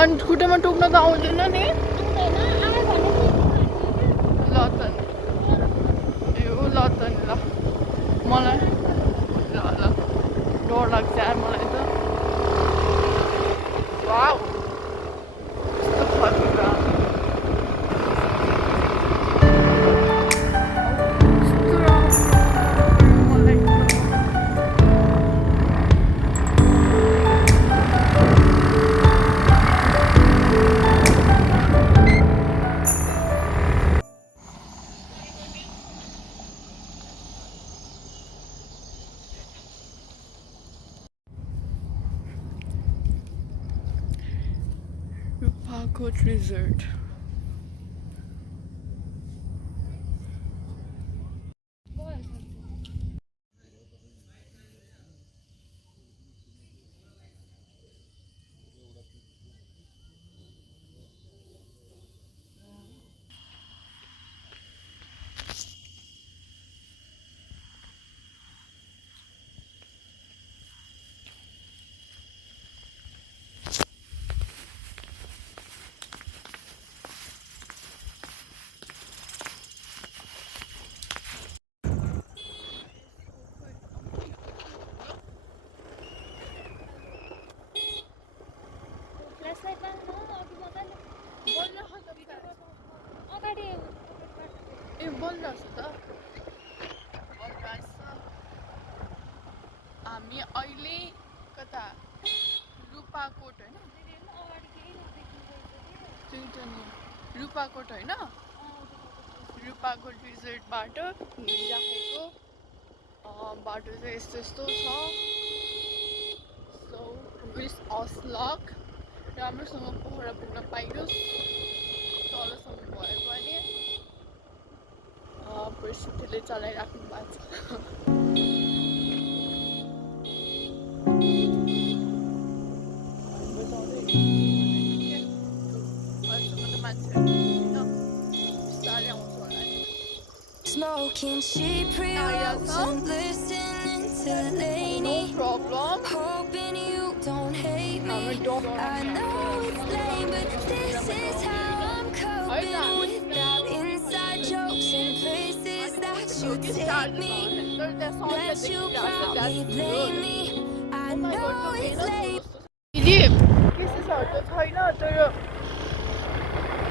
अनि खुट्टामा टोक्न त आउँदैन नि ल त ए ऊ ल त नि ल मलाई ल ल डर लाग्छ यार मलाई त वाउ कस्तो खतरा कस्तो राम्रो मलाई त Rupakot Resort. हामी अहिले कता रूपाकोट हैन रूपाकोट हैन रूपाकोट रिजोर्टबाट हिँडिराखेको बाटो चाहिँ यस्तो यस्तो छ सो विश अस लक राम्रोसँग पोखरा पुग्न पाइयोस् तलसम्म भयो भने परिस्थितिले चलाइराख्नु भएको छ Smoking cheap pre-rolls and listening to Lainey. No problem. Hoping you don't hate me. I know it's lame, but this is how I'm coping without inside jokes and places that you take me. Bet you probably blame me. I know it's lame. Philip केसेसहरू त छैन तर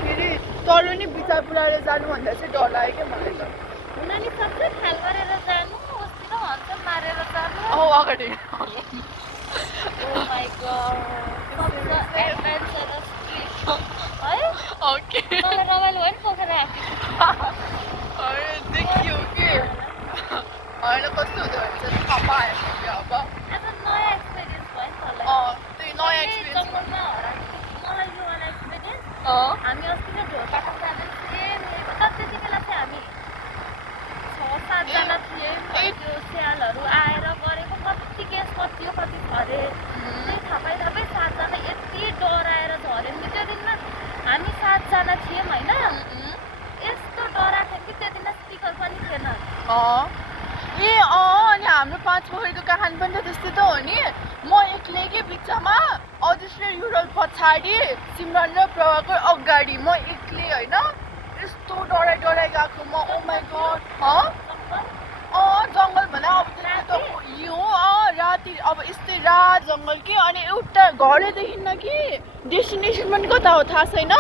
फेरि तर नि विचार पुऱ्याएर जानुभन्दा चाहिँ डर लाग्यो क्या मलाई त उनीहरूले सबै ख्याल गरेर जानु अस्तिर हन्छ मारेर जानु अगाडि Oh my god adventurous trip है ओके मलाई रमाइलो भयो नि पोखरा देखियो कि होइन कस्तो हुँदो रहेछ थाहा पाएँ मैले अब एउटा नयाँ एक्सपिरियन्स भयो नि तँलाई त्यही नयाँ एक्सपिरियन्स जङ्गलमा हराएको मलाई यो वाला एक्सपिरियन्स हामी अस्तिको ढोकाको जाँदै सेम तर त्यति बेला चाहिँ हामी 6-7 जना थियौँ त्यो स्यालहरू आएर गरेको कति केस कति हो कति झरे त्यही थाहा पाइ 7 जना यति डराएर झऱ्यौँ नि त्यो दिनमा हामी 7 जना थियौँ होइन यस्तो डराएको थियो कि त्यो दिन स्पिकर पनि थिएन अनि हाम्रो 5 पोखरीको कहानी पनि त त्यस्तै त हो नि म एक्लै के बिचमा अदृश्य युरल पछाडि सिमरन र प्रभाको अगाडि म एक्लै होइन यस्तो डराइ गएको म ओ माई गड जङ्गल भन्दा अब त यो राति अब यस्तै रात जङ्गल कि अनि एउटा घरै देखिन्न कि डेस्टिनेसन पनि कता हो थाहा छैन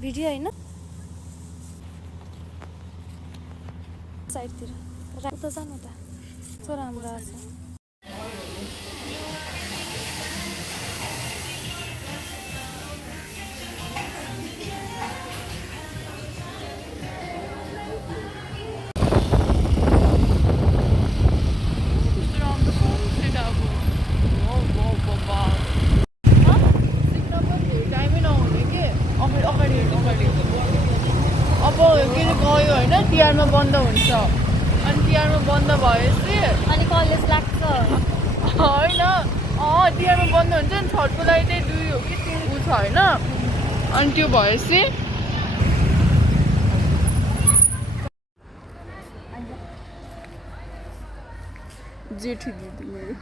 भिडियो होइन साइडतिर उता जानु त कस्तो राम्रो आछ तिहारमा बन्द हुन्छ अनि तिहारमा बन्द भएपछि अनि कलेज लाग्छ होइन तिहारमा बन्द हुन्छ नि छठको लागि चाहिँ 2 हो कि 3 उ छ होइन अनि त्यो भएपछि जेठी दिदी मेरो